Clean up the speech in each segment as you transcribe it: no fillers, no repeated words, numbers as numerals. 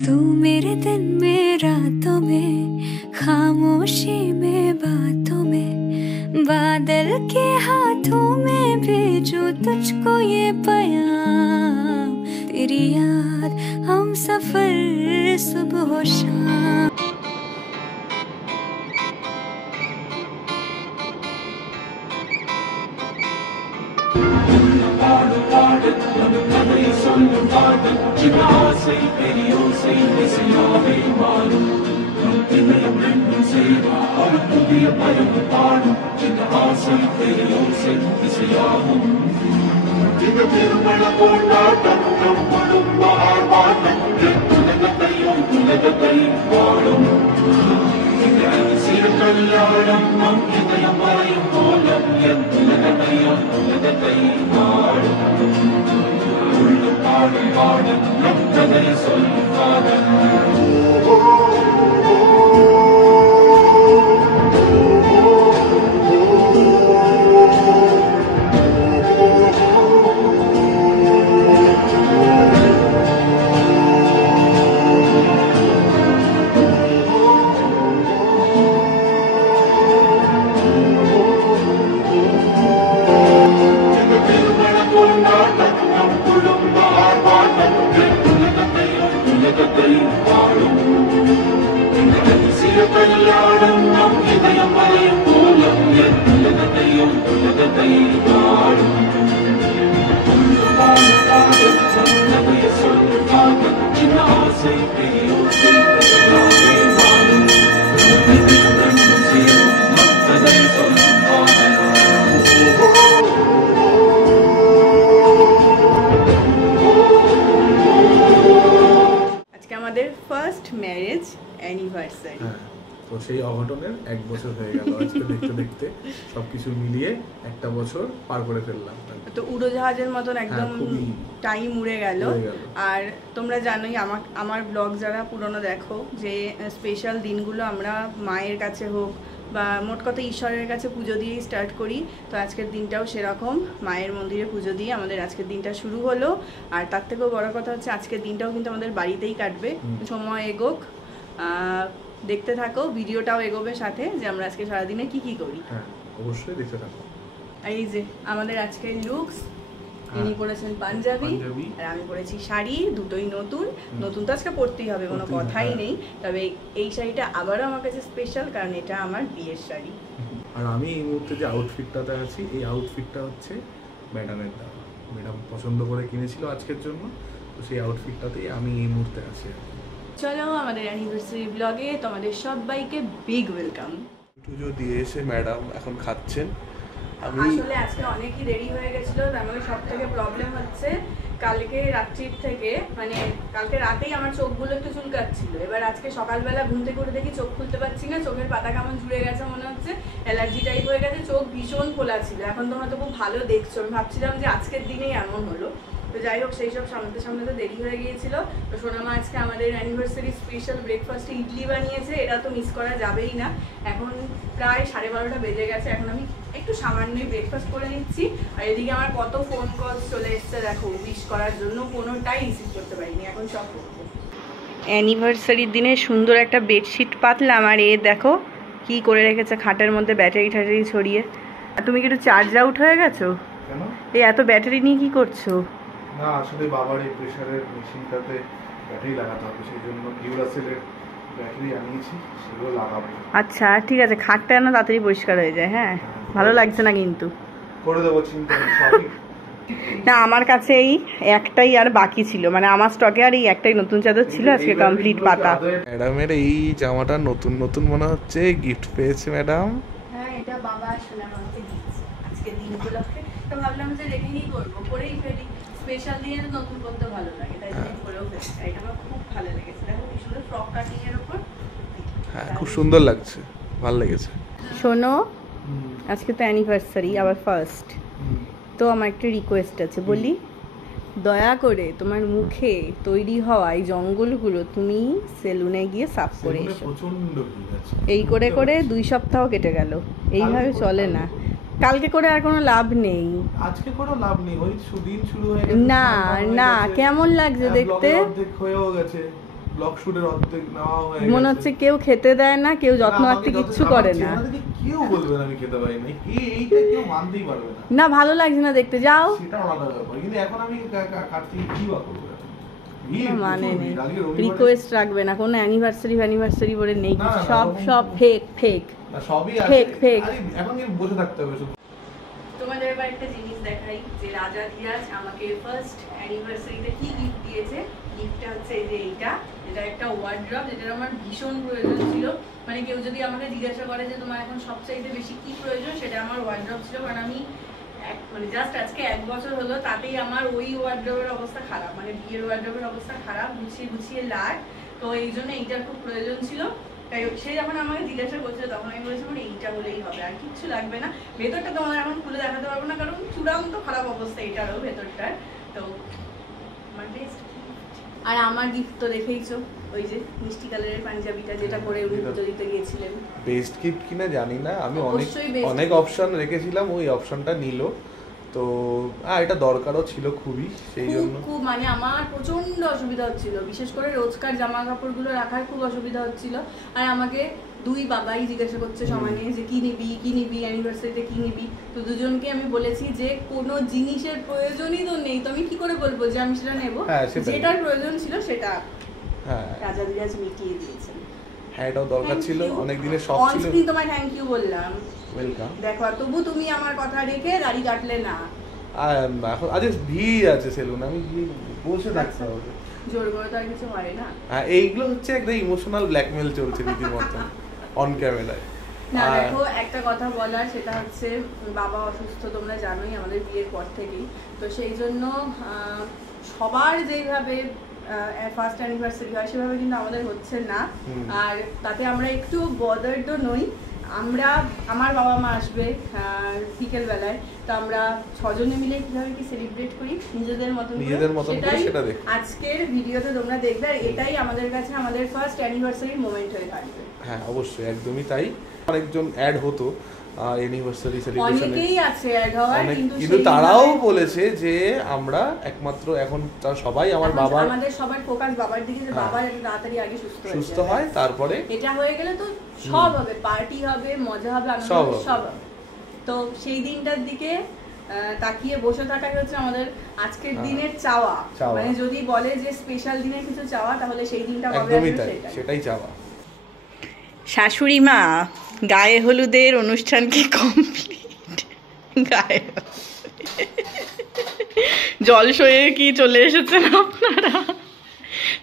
तू मेरे दिन में रातों में खामोशी में बातों में बादल के हाथों में भेजूं तुझको ये पैगाम तेरी याद हम सफर सुबह शाम। First marriage anniversary. তো সেই অঘটনের 1 বছর হয়ে গেল আজকে দেখতে দেখতে সবকিছু মিলিয়ে একটা বছর পার করে ফেললাম। তো উড়োজাহাজের মতন একদম টাইম উড়ে গেল। আর তোমরা জানোই আমার ব্লগ যারা পুরনো দেখো যে স্পেশাল দিনগুলো আমরা মায়ের কাছে হোক বা মোট কথা ঈশ্বরের কাছে পুজো দিয়েই স্টার্ট করি। তো আজকের দিনটাও সেরকম মায়ের মন্দিরে পুজো দিয়ে আমাদের আজকের দিনটা শুরু হলো। আর তার থেকেও বড় কথা হচ্ছে আজকের দিনটাও কিন্তু আমাদের বাড়িতেই কাটবে। সময় এগোক, দেখতে থাকো, ভিডিওটাও এগোবে সাথে যে আমরা আজকে সারাদিনে কি কি করি। অবশ্যই দেখতে থাকো। এই যে আমাদের আজকের লুকস, ইনি পরেছেন পাঞ্জাবি আর আমি পরেছি শাড়ি, দুটোই নতুন। নতুন তো আজকে পরতেই হবে, কোনো কথাই নেই। তবে এই শাড়িটা আবারও আমার কাছে স্পেশাল, কারণ এটা আমার বিয়ের শাড়ি। আর আমি এই মুহূর্তে যে আউটফিটটাতে আছি, এই আউটফিটটা হচ্ছে ম্যাডামের দেওয়া। ম্যাডাম পছন্দ করে কিনেছিল আজকের জন্য, তো সেই আউটফিটটাতেই আমি এই মুহূর্তে আছি। চলো আমাদের অ্যানিভার্সারি ব্লগে তোমাদের সবাইকে বিগ ওয়েলকাম। পুজো দিয়ে এসে ম্যাডাম এখন খাচ্ছেন। আসলে আজকে অনেকই দেরি হয়ে গেছিলো, তার মধ্যে সব থেকে প্রবলেম হচ্ছে কালকে রাত্রির থেকে, মানে কালকে রাতেই আমার চোখগুলো একটু চুলকাচ্ছিল। এবার আজকে সকালবেলা ঘুম থেকে উঠে দেখি চোখ খুলতে পারছি না, চোখের পাতা কেমন ঝুড়ে গেছে, মনে হচ্ছে অ্যালার্জি টাইপ হয়ে গেছে, চোখ ভীষণ খোলা ছিল। এখন তোমরা তো খুব ভালো দেখছো, আমি ভাবছিলাম যে আজকের দিনেই এমন হলো। তো যাই হোক, সেই সব সামনে তো দেরি হয়ে গিয়েছিল। তো সোনামা আজকে আমাদের অ্যানিভার্সারি স্পেশাল ব্রেকফাস্টে ইডলি বানিয়েছে, এটা তো মিস করা যাবেই না। এখন প্রায় 12:30 বেজে গেছে, এখন আমি একটু সামান্যই ব্রেকফাস্ট করে নিচ্ছি। আর এদিকে আমার কত ফোন কল চলে এসছে দেখো উইশ করার জন্য, কোনোটাই রিসিভ করতে পারিনি, এখন সব করবো। অ্যানিভার্সারির দিনে সুন্দর একটা বেডশিট পাতলাম, আর এ দেখো কি করে রেখেছে খাটের মধ্যে ব্যাটারি ঠ্যাটারি ছড়িয়ে। আর তুমি কি একটু চার্জ আউট হয়ে গেছো? এই এত ব্যাটারি নিয়ে কি করছো? না, আসলে বাবার এই প্রেসারের মেশিনটাতে ব্যাটারি লাগাতে হবে, সেই জন্য ডিউরাসেলের ব্যাটারি আনিয়েছি, সেগুলো লাগাবো। আচ্ছা ঠিক আছে, খাটটা যেন তাড়াতাড়ি পরিষ্কার হয়ে যায়। হ্যাঁ, ভালো লাগছে না কিন্তু, করে দেবো, চিন্তা নেই, সবই। না, আমার কাছে এই একটাই আর বাকি ছিল, মানে আমার স্টকে আর এই একটাই নতুন চাদর ছিল, আজকে কমপ্লিট পাতা। ম্যাডামের এই জামাটা নতুন নতুন মনে হচ্ছে, গিফট পেয়েছে ম্যাডাম। হ্যাঁ, এটা বাবা আসলে আমাকে দিয়েছে আজকে দিন উপলক্ষে। তো ভাবলাম যে রেখেই করবো, করেই ফেলি, স্পেশাল দিনে নতুন করতে ভালো লাগে, তাই জন্য করেও ফেলি। এটা আমার খুব ভালো লেগেছে, দেখো কি সুন্দর ফ্রক কাটিং এর উপর। হ্যাঁ, খুব সুন্দর লাগছে, ভালো লেগেছে। শোনো, আজকে তো অ্যানিভার্সারি, আবার ফার্স্ট, তো আমার একটা রিকোয়েস্ট আছে, বলি? দয়া করে তোমার মুখে তৈরি হওয়া এই জঙ্গলগুলো তুমি সেলুনে গিয়ে সাফ করে এসো। এই করে করে 2 সপ্তাহ কেটে গেল, এইভাবে চলে না। কালকে করে আর কোনো লাভ নেই, আজকে কোনো লাভ নেই, ওই দিন শুরু হয়ে গেছে। না না, কেমন লাগছে দেখতে? হয়েও গেছে, ব্লগ শুটের অর্ধেক নেওয়া হয়ে মনে হচ্ছে কেউ খেতে দেয় না, কেউ যত্ন আত্তি কিচ্ছু করে না। কেউ বলবে না আমি খেতে পারি না, এইটা কেউ মানতেই পারবে না। না ভালো লাগছে না দেখতে, যাও। সেটা আলাদা ব্যাপার, কিন্তু এখন আমি কাটতে কি বা করবো? মানে নেই, রিকোয়েস্ট রাখবে না, কোনো অ্যানিভার্সারি বলে নেই কিছু, সব ফেক সবই ফেক। এখন কি বসে থাকতে হবে? তোমাদের এবার একটা জিনিস দেখাই যে রাজা ধীরাজ আমাকে ফার্স্ট অ্যানিভার্সারিতে কি গিফট দিয়েছে। গিফটটা হচ্ছে এই যে এইটা, এটা একটা ওয়ার্ড্রব, যেটা আমার ভীষণ প্রয়োজন ছিল। মানে কেউ যদি আমাকে জিজ্ঞাসা করে যে তোমার এখন সবচাইতে বেশি কি প্রয়োজন, সেটা আমার ওয়ার্ড্রব ছিল। কারণ আমি মানে জাস্ট আজকে 1 বছর হলো, তাতেই আমার ওই ওয়ার্ড্রবের অবস্থা খারাপ, মানে বিয়ের ওয়ার্ড্রবের অবস্থা খারাপ, গুছিয়ে লাগ। তো এই জন্য এইটার খুব প্রয়োজন ছিল। তাই সে যখন আমাকে জিজ্ঞাসা করছিল তখন আমি বলেছিলাম এইটা হলেই হবে, আর কিচ্ছু লাগবে না। ভেতরটা তোমাদের এখন খুলে দেখাতে পারবো না, কারণ চূড়ান্ত খারাপ অবস্থা এটারও ভেতরটার। তো আমার বেস্ট। আর আমার গিফট তো দেখেইছো, ওই যে মিষ্টি কালারের পাঞ্জাবিটা, যেটা পরে উনি পুজো দিতে গিয়েছিলেন। বেস্ট গিফট কিনা জানি না, আমি অনেক অপশন রেখেছিলাম, ওই অপশনটা নিল। তো এটা দরকারও ছিল খুবই, সেই জন্য খুব মানে আমার প্রচন্ড অসুবিধা হচ্ছিল, বিশেষ করে রোজকার জামা কাপড়গুলো রাখার খুব অসুবিধা হচ্ছিল। আর আমাকে 2 বাবাই জিজ্ঞাসা করছে সময় নিয়ে যে কি নিবি অ্যানিভার্সারিতে কি নিবি। তো দুজনকে আমি বলেছি যে কোনো জিনিসের প্রয়োজনই তো নেই, তো আমি কি করে বলবো যে আমি সেটা নেবো। যেটার প্রয়োজন ছিল সেটা রাজা ধীরাজ মিটিয়ে দিয়েছেন। হ্যাঁ, এটাও দরকার ছিল, অনেক দিনের শখ ছিল। অনস্ক্রিন তোমায় থ্যাংক ইউ বললাম, ওয়েলকাম। দেখো তবু তুমি আমার কথা রেখে দাড়ি কাটলে না। এখন আজ ভিড় আছে সেলুন, আমি বসে থাকতে হবে, জোর করে তো আর কিছু হয় না। হ্যাঁ, এইগুলো হচ্ছে একটা ইমোশনাল ব্ল্যাকমেল চলছে রীতিমতো অন ক্যামেরায়। না দেখো, একটা কথা বলার, সেটা হচ্ছে বাবা অসুস্থ, তোমরা জানোই আমাদের বিয়ের পর থেকেই। তো সেই জন্য সবার যেইভাবে ফার্স্ট অ্যানিভার্সারি হয় সেভাবে কিন্তু আমাদের হচ্ছে না। আর তাতে আমরা একটু বদার্ড নই। আমার বাবা মা আসবে বিকেল বেলায়, তো আমরা 6 জনে মিলে কিভাবে কি সেলিব্রেট করি নিজেদের মতন করে, সেটা আজকের ভিডিওতে তোমরা দেখবে। আর এটাই আমাদের কাছে আমাদের ফার্স্ট অ্যানিভার্সারি মোমেন্ট হয়ে থাকবে। হ্যাঁ অবশ্যই, একদমই তাই। অনেকজন অ্যাড হতো অ্যানিভার্সারি সেলিব্রেশনে, অনেকেই আছে অ্যাড হওয়ার, কিন্তু তারাও বলেছে যে আমরা একমাত্র এখন সবাই আমাদের সবার ফোকাস বাবার দিকে, যে বাবা একটু তাড়াতাড়ি আগে সুস্থ হয়, তারপরে এটা হয়ে গেলে তো সব হবে, পার্টি হবে, মজা হবে, আনন্দ হবে, সব হবে। তো সেই দিনটার দিকে তাকিয়ে বসে থাকাই হচ্ছে আমাদের আজকের দিনের চাওয়া। মানে যদি বলে যে স্পেশাল দিনের কিছু চাওয়া, তাহলে সেই দিনটা কবে আসবে সেটাই চাওয়া। শাশুড়ি মা গায়ে হলুদের অনুষ্ঠান কি কমপ্লিট? গায়ে জল সয়ে কি চলে এসেছেন আপনারা?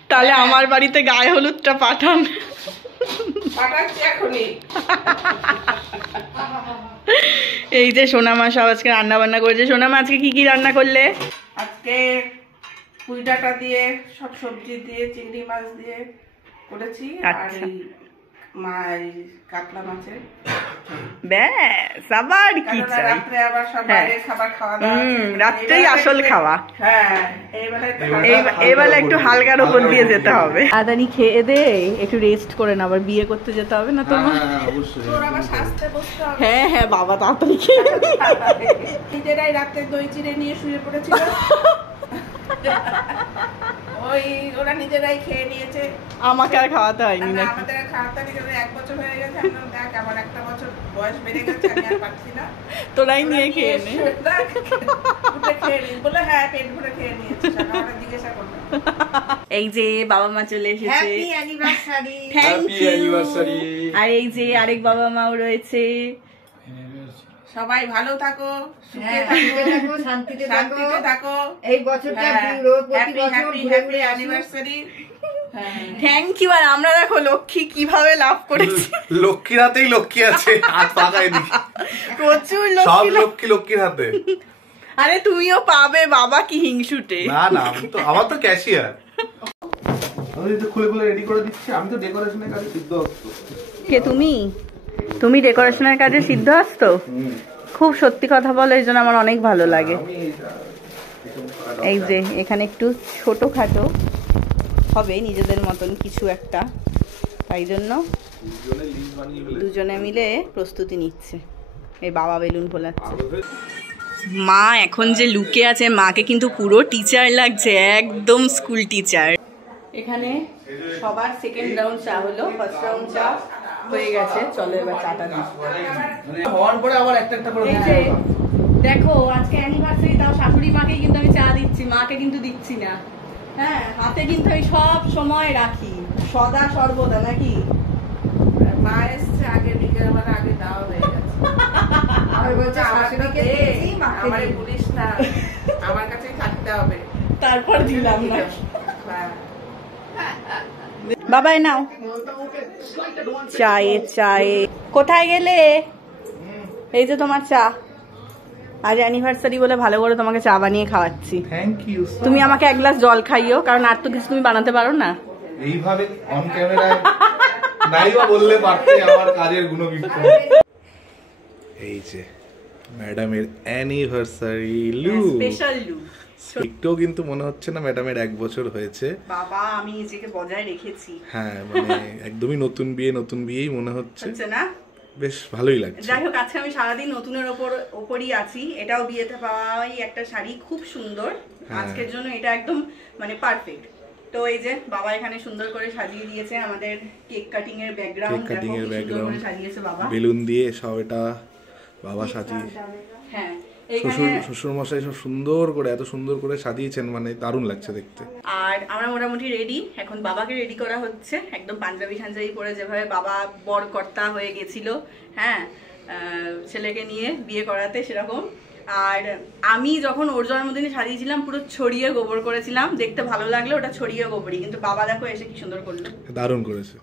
তাহলে আমার বাড়িতে গায়ে হলুদটা পাঠান। এই যে সোনামা সব আজকে রান্না বান্না করেছে। সোনামা আজকে কি কি রান্না করলে? আজকে পুঁই ডাঁটা দিয়ে সব সবজি দিয়ে চিংড়ি মাছ দিয়ে করেছি। আর কাতলা মাছের ব্যাস, আবার কি চাই? রাত্রে আবার সব বাইরের খাবার খাওয়া দাওয়া, রাত্রেই আসল খাওয়া। হ্যাঁ, এইবেলা একটু হালকার উপর দিয়ে যেতে হবে। তাড়াতাড়ি খেয়ে দে, একটু রেস্ট করে না, আবার বিয়ে করতে যেতে হবে না তোমার? তোর আবার সাজতে বসতে হবে। হ্যাঁ বাবা, তাড়াতাড়ি খেয়ে নিজেরাই রাত্রে দই চিড়ে নিয়ে শুয়ে পড়েছিল, ওই ওরা নিজেরাই খেয়ে নিয়েছে, আমাকে আর খাওয়াতে হয়নি না। আমাদের খাওয়াতে হয়নি, 1 বছর হয়ে গেছে। দেখ আমার 1টা বছর বয়স বেড়ে গেছে, আমি আর পারছি না। তোরাই নিয়ে খেয়ে নে। বলে হ্যাঁ, পেট ভরে খেয়ে নিয়েছি, সকালে জিজ্ঞাসা করলাম। এই যে বাবা মা চলে এসেছে, হ্যাপি অ্যানিভার্সারি। Thank you. আর এই যে আরেক বাবা মাও রয়েছে। সবাই ভালো থাকো, সুখে থাকো, শান্তিতে থাকো। এই বছরটা প্রতি বছর হ্যাপি অ্যানিভার্সারি। Thank you. আর আমরা দেখো লক্ষ্মী কিভাবে লাভ করেছি। লক্ষ্মীর হাতেই লক্ষ্মী আছে, হাত পাকায় নি, প্রচুর সব লক্ষ্মীর হাতে। আরে তুমিও পাবে, বাবা কি হিংসুটে। না আমার তো ক্যাশিয়ার। আমি তো খুলে রেডি করে দিচ্ছি, আমি তো ডেকোরেশনের কাজে সিদ্ধ হচ্ছি। কে তুমি ডেকোরেশনের কাজে সিদ্ধ আসতো? খুব সত্যি কথা বলো, এই জন্য আমার অনেক ভালো লাগে। এই যে এখানে একটু ছোটখাটো হবে নিজেদের মতন কিছু একটা, তাই জন্য দুজনে মিলে প্রস্তুতি নিচ্ছে। এই বাবা বেলুন ফোলাচ্ছে। মা এখন যে লুকে আছে, মাকে কিন্তু পুরো টিচার লাগছে, একদম স্কুল টিচার। এখানে সবার সেকেন্ড রাউন্ড চা হলো, ফার্স্ট রাউন্ড চা হয়ে গেছে। চলো এবার চাটা দিই। হওয়ার পরে আবার একটা একটা করে এই যে দেখো আজকে অ্যানিভার্সারি, তাও শাশুড়ি মাকে কিন্তু আমি চা দিচ্ছি, মাকে কিন্তু দিচ্ছি না। হ্যাঁ, হাতে কিন্তু আমি সব সময় রাখি, সদা সর্বদা, নাকি? মা এসছে আগে, বিকেলবেলা আগে দেওয়া হয়ে গেছে। আর বলছে শাশুড়িকে দিয়েছি, মাকে আমারে দিই। বলিস না, আমার কাছেই থাকতে হবে। তারপর দিলাম না। হ্যাঁ। বাবাই নাও চায়ে চায়ে। কোথায় গেলে? এই যে তোমার চা। আজ অ্যানিভার্সারি বলে ভালো করে তোমাকে চা বানিয়ে খাওয়াচ্ছি। Thank you. তুমি আমাকে এক গ্লাস জল খাইও, কারণ আর তো কিছু তুমি বানাতে পারো না। এইভাবে অন ক্যামেরায় নাইবা বললে পারতে আমার কাজের গুণকীর্তন। এই যে ম্যাডামের অ্যানিভার্সারি লু, স্পেশাল লু। একটুও কিন্তু মনে হচ্ছে না ম্যাডামের 1 বছর হয়েছে। বাবা, আমি নিজেকে বজায় রেখেছি। হ্যাঁ, মানে একদমই নতুন বিয়েই মনে হচ্ছে। হচ্ছে না? বেশ ভালোই লাগছে। যাই হোক, আজকে আমি সারাদিন নতুনের ওপরই আছি। এটাও বিয়েতে পাওয়াই একটা শাড়ি, খুব সুন্দর। আজকের জন্য এটা একদম মানে পারফেক্ট। তো এই যে বাবা এখানে সুন্দর করে সাজিয়ে দিয়েছে আমাদের কেক কাটিং এর ব্যাকগ্রাউন্ড। সাজিয়েছে বাবা বেলুন দিয়ে সব, এটা বাবা সাজিয়ে। হ্যাঁ, শ্বশুর মশাই সব সুন্দর করে, এত সুন্দর করে সাজিয়েছেন, মানে দারুণ লাগছে দেখতে। আর আমরা মোটামুটি রেডি। এখন বাবাকে রেডি করা হচ্ছে, একদম পাঞ্জাবি ঠাঞ্জাবি পরে যেভাবে বাবা বর কর্তা হয়ে গেছিল, হ্যাঁ, ছেলেকে নিয়ে বিয়ে করাতে, সেরকম। আর আমি যখন ওর জন্মদিনে সাজিয়েছিলাম পুরো ছড়িয়ে গোবর করেছিলাম, দেখতে ভালো লাগলো, ওটা ছড়িয়ে গোবরই। কিন্তু বাবা দেখো এসে কি সুন্দর করলো, দারুণ করেছে।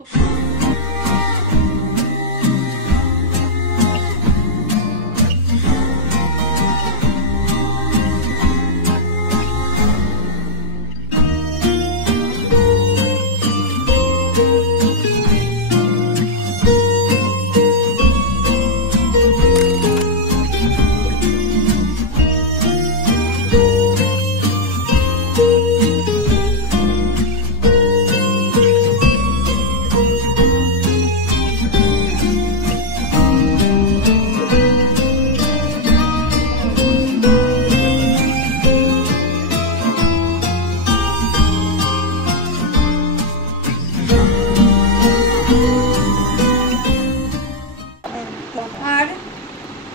আর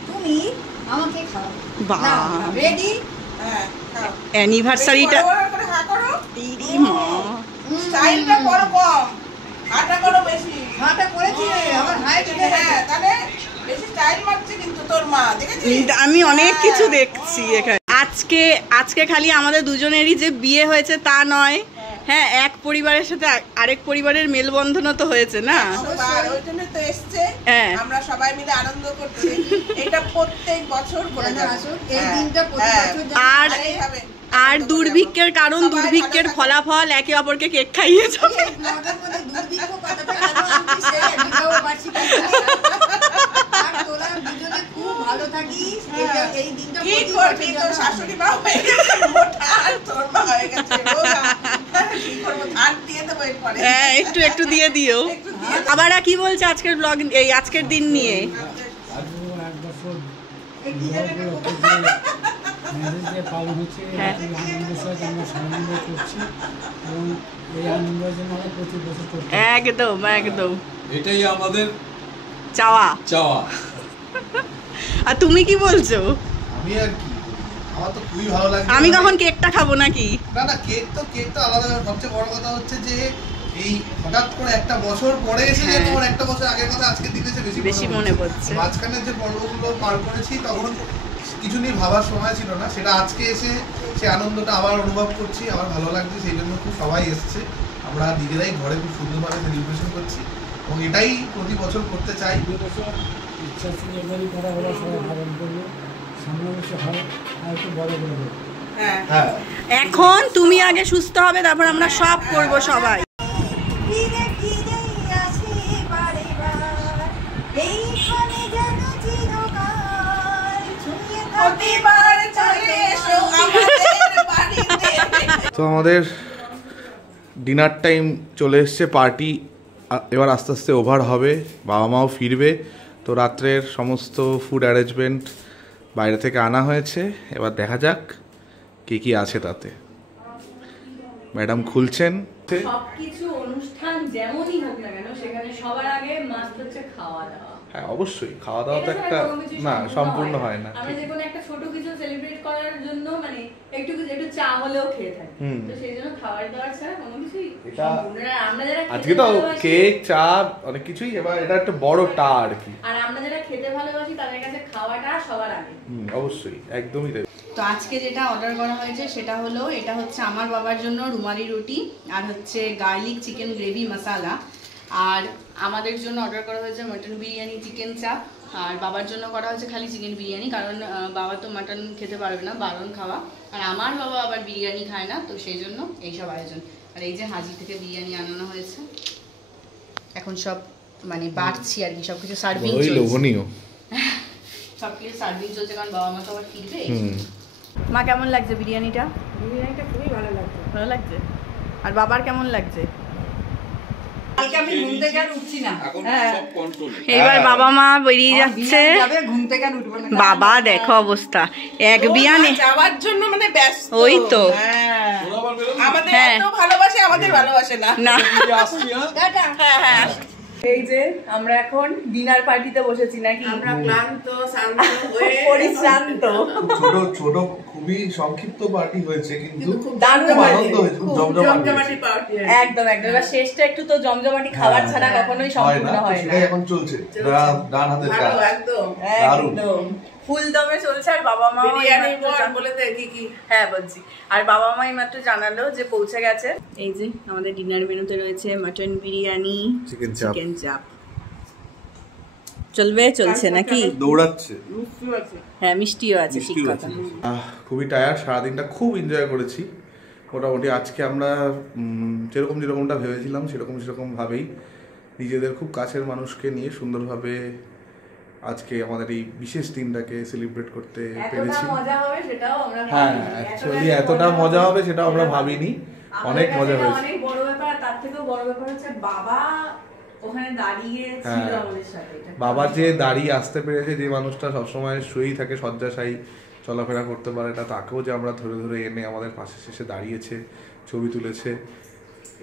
তুমি আমাকে খাও। বাহ, রেডি? হ্যাঁ, খাও। অ্যানিভার্সারিটা বড় বড় করে হা করো। দিদি মা। স্টাইলটা করো কম, হাঁটা করো বেশি। হাঁটা করেছি, আমার হাইট হ্যাঁ, তাহলে বেশি স্টাইল মারছে কিন্তু তোর মা, দেখেছিস? আমি অনেক কিছু দেখছি এখানে। আজকে খালি আমাদের দুজনেরই যে বিয়ে হয়েছে তা নয়, হ্যাঁ, এক পরিবারের সাথে আরেক পরিবারের মেলবন্ধনও তো হয়েছে না। সবার ওই জন্য তো এসছে, হ্যাঁ। আমরা সবাই মিলে আনন্দ করছি। এটা প্রত্যেক বছর করে যাবো। এই দিনটা প্রতি হ্যাঁ। বছর আর এইভাবে আর দুর্ভিক্ষের কারণ, দুর্ভিক্ষের ফলাফল একে অপরকে কেক খাইয়ে যাবে। আমাদের মধ্যে দুর্ভিক্ষ কথাটা কেন আনছিস রে? বিবাহ বার্ষিকী। আর তোরা দুজনে খুব ভালো থাকিস। এই দিনটা কি প্রতি করবি, বছর তোর যেন শাশুড়ি মা হয়ে গেছে মোটা, আর তোর মা হয়ে গেছে রোগা। কি করবো, ধান দিয়ে দেবো এরপরে। হ্যাঁ, একটু দিয়ে দিও। একটু দিয়ে আবার কি বলছে আজকের ব্লগ, এই আজকের দিন নিয়ে? পালন হচ্ছে, হ্যাঁ। এই আনন্দের সাথে আমরা সানন্দ করছি এবং এই আনন্দের জন্য আমরা প্রতি বছর করতে একদম একদম এটাই আমাদের চাওয়া। চাওয়া। আর তুমি কি বলছো? আমি আর কি, আমার তো খুবই ভালো লাগছে। আমি কখন কেকটা খাবো নাকি? না, কেক তো আলাদা। সবচেয়ে বড় কথা হচ্ছে যে এই হঠাৎ করে একটা বছর পরে এসে যে হ্যাঁ। তোমার একটা বছর আগের কথা আজকের দিনে এসে বেশি মনে পড়ছে। মাঝখানের যে পর্বগুলো পার করেছি তখন কিছু নিয়ে ভাবার সময় ছিল না, সেটা আজকে এসে সে আনন্দটা আবার অনুভব করছি, আমার ভালো লাগছে। সেই জন্য খুব সবাই এসছে, আমরা নিজেরাই ঘরে খুব সুন্দরভাবে সেলিব্রেশন করছি এবং এটাই প্রতি বছর করতে চাই। বছর ইচ্ছা ছিল এবারই করা হলো, সবাই পালন করবো, সামনে বছর হয় আর একটু বড় করবো। হ্যাঁ। হ্যাঁ, এখন তুমি আগে সুস্থ হবে, তারপর আমরা সব করব সবাই। ফিরে ফিরেই আসে বারে বার, এইখানে যেন চিরকাল ছুঁয়ে থাকে প্রতিবার চলে এসো আমাদের বাড়িতে। তো আমাদের ডিনার টাইম চলে এসছে, পার্টি এবার আস্তে আস্তে ওভার হবে, বাবা মাও ফিরবে। তো রাত্রের সমস্ত ফুড অ্যারেঞ্জমেন্ট বাইরে থেকে আনা হয়েছে, এবার দেখা যাক কী কী আছে তাতে। ম্যাডাম খুলছেন, সবকিছু অনুষ্ঠান যেমনই হোক না কেন সেখানে সবার আগে মাস্ট হচ্ছে খাওয়া দাওয়া। হ্যাঁ অবশ্যই, খাওয়া দাওয়া তো একটা না সম্পূর্ণ হয় না। আমরা যে কোনো একটা ছোট কিছু সেলিব্রেট করার জন্য মানে একটু চা হলেও খেয়ে থাকি, তো সেই জন্য খাবার দাবার ছাড়া কোনো কিছুই সম্পূর্ণ না। আমরা যারা আজকে তো কেক, চা, অনেক কিছুই, এবার এটা একটা বড় টা আর কি। আর আমরা যারা খেতে ভালোবাসি তাদের কাছে খাওয়াটা সবার আগে। অবশ্যই, একদমই তাই। তো আজকে যেটা অর্ডার করা হয়েছে সেটা হলো, এটা হচ্ছে আমার বাবার জন্য রুমালি রুটি আর হচ্ছে গার্লিক চিকেন গ্রেভি মশালা, আর আমাদের জন্য অর্ডার করা হয়েছে মটন বিরিয়ানি, চিকেন চাপ, আর বাবার জন্য করা হয়েছে খালি চিকেন বিরিয়ানি, কারণ বাবা তো মাটন খেতে পারবে না, বারণ খাওয়া, আর আমার বাবা আবার বিরিয়ানি খায় না, তো সেই জন্য এইসব আয়োজন। আর এই যে হাজি থেকে বিরিয়ানি আনানো হয়েছে, এখন সব মানে বাড়ছি আর কি, সবকিছু সার্ভিং চলছে, লোভনীয় সবকিছু সার্ভিং চলছে, কারণ বাবা মা তো আবার ফিরবে। মা কেমন লাগছে বিরিয়ানিটা? বিরিয়ানিটা খুবই ভালো লাগছে। ভালো লাগছে। আর বাবার কেমন লাগছে? কালকে আমি ঘুম থেকে আর উঠছি না। এইবার বাবা মা বেরিয়ে যাচ্ছে, যাবে, ঘুম থেকে আর উঠবো না। বাবা দেখো অবস্থা, এক বিয়ানে যাওয়ার জন্য মানে ব্যস্ত। ওই তো আমাদের হ্যাঁ। এত ভালোবাসে, আমাদের ভালোবাসে না। না টাটা। হ্যাঁ, এই যে আমরা এখন ডিনার পার্টিতে বসেছি নাকি? আমরা ক্লান্ত শান্ত হয়ে পরিশ্রান্ত, ছোট খুবই সংক্ষিপ্ত পার্টি হয়েছে, কিন্তু দারুণ খুব হয়েছে। আনন্দ হয়েছে, খুব জমজমাটি পার্টি। একদম একদম। এবার শেষটা একটু তো জমজমাটি খাবার ছাড়া কখনোই সম্পূর্ণ হয় না। এখন চলছে ডান হাতের কাজ। ভালো একদম। দারুণ। একদম ফুল দমে চলছে। আর বাবা মা বিরিয়ানির পর বলে দে কি কি। হ্যাঁ বলছি। আর বাবা মাই মাত্র জানালো যে পৌঁছে গেছে। এই যে আমাদের ডিনার মেনুতে রয়েছে মটন বিরিয়ানি, চিকেন চাপ, চিকেন চাপ। চলবে, চলছে নাকি? দৌড়াচ্ছে। মিষ্টিও আছে। হ্যাঁ মিষ্টিও আছে, ঠিক কথা। খুবই টায়ার্ড, সারাদিনটা খুব এনজয় করেছি। মোটামুটি আজকে আমরা যেরকমটা ভেবেছিলাম সেরকম ভাবেই নিজেদের খুব কাছের মানুষকে নিয়ে সুন্দরভাবে আজকে আমাদের এই বিশেষ দিনটাকে সেলিব্রেট করতে পেরেছি। মজা হবে সেটাও আমরা হ্যাঁ, অ্যাকচুয়ালি এতটা মজা হবে সেটা আমরা ভাবিনি। অনেক মজা হয়েছে। অনেক বড় ব্যাপার। তার থেকেও বড় ব্যাপার হচ্ছে বাবা ওখানে দাঁড়িয়ে ছিল আমাদের সাথে। বাবা যে দাঁড়িয়ে আসতে পেরেছে, যে মানুষটা সবসময় শুয়েই থাকে, শয্যাশায়ী, চলাফেরা করতে পারে না, তাকেও যে আমরা ধরে ধরে এনে আমাদের পাশে শেষে দাঁড়িয়েছে, ছবি তুলেছে,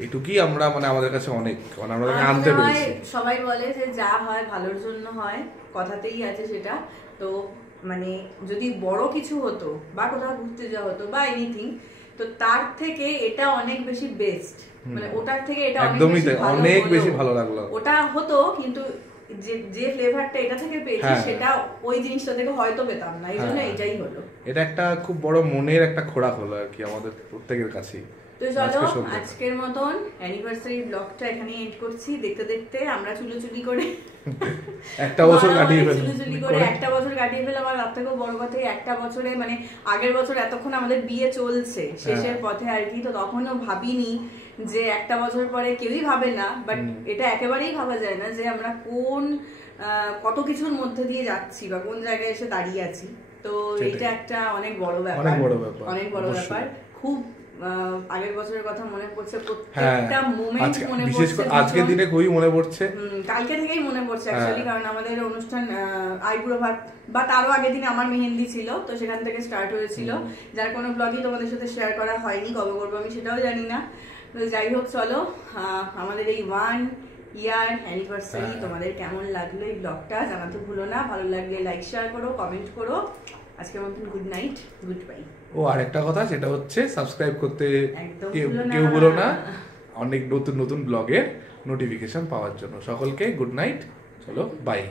এটুকুই আমরা মানে আমাদের কাছে অনেক, মানে আমরা তাকে আনতে পেরেছি। সবাই বলে যে যা হয় ভালোর জন্য হয়, কথাতেই আছে সেটা। তো মানে যদি বড় কিছু হতো বা কোথাও ঘুরতে যাওয়া হতো বা এনিথিং, তো তার থেকে এটা অনেক বেশি বেস্ট, মানে ওটার থেকে এটা একদমই অনেক বেশি ভালো লাগলো। ওটা হতো, কিন্তু যে ফ্লেভারটা এটা থেকে পেয়েছি সেটা ওই জিনিসটা থেকে হয়তো পেতাম না, এই জন্য এটাই হলো। এটা একটা খুব বড় মনের একটা খোরাক হলো আর কি আমাদের প্রত্যেকের কাছেই। তো চলো আজকের মতন অ্যানিভার্সারি ব্লগটা এখানে এন্ড করছি। দেখতে দেখতে আমরা চুলোচুলি করে একটা বছর কাটিয়ে ফেললাম। চুলোচুলি করে একটা বছর কাটিয়ে ফেললাম। আর তার থেকেও বড় কথা, একটা বছরে মানে আগের বছর এতক্ষণ আমাদের বিয়ে চলছে শেষের পথে আর কি, তো তখনও ভাবিনি যে একটা বছর পরে, কেউই ভাবে না, বাট এটা একেবারেই ভাবা যায় না যে আমরা কত কিছুর মধ্যে দিয়ে যাচ্ছি বা কোন জায়গায় এসে দাঁড়িয়ে আছি। তো এটা একটা অনেক বড় ব্যাপার, অনেক বড় ব্যাপার। খুব আগের বছরের কথা মনে পড়ছে, প্রত্যেকটা মোমেন্ট মনে পড়ছে, বিশেষ করে আজকের দিনে খুবই মনে পড়ছে। কালকে থেকেই মনে পড়ছে অ্যাকচুয়ালি, কারণ আমাদের অনুষ্ঠান আইবুড়ো ভাত বা তারও আগের দিনে আমার মেহেন্দি ছিল, তো সেখান থেকে স্টার্ট হয়েছিল, যার কোনো ব্লগই তোমাদের সাথে শেয়ার করা হয়নি। কবে করবো আমি সেটাও জানি না। তো যাই হোক, চলো আমাদের এই 1 ইয়ার অ্যানিভার্সারি তোমাদের কেমন লাগলো এই ব্লগটা জানাতে ভুলো না। ভালো লাগলে লাইক, শেয়ার করো, কমেন্ট করো। আজকের মতন গুড নাইট, গুড বাই। ও আরেকটা কথা, সেটা হচ্ছে সাবস্ক্রাইব করতে কেউ ভুলো না, অনেক নতুন ব্লগের নোটিফিকেশন পাওয়ার জন্য। সকলকে গুড নাইট, চলো বাই।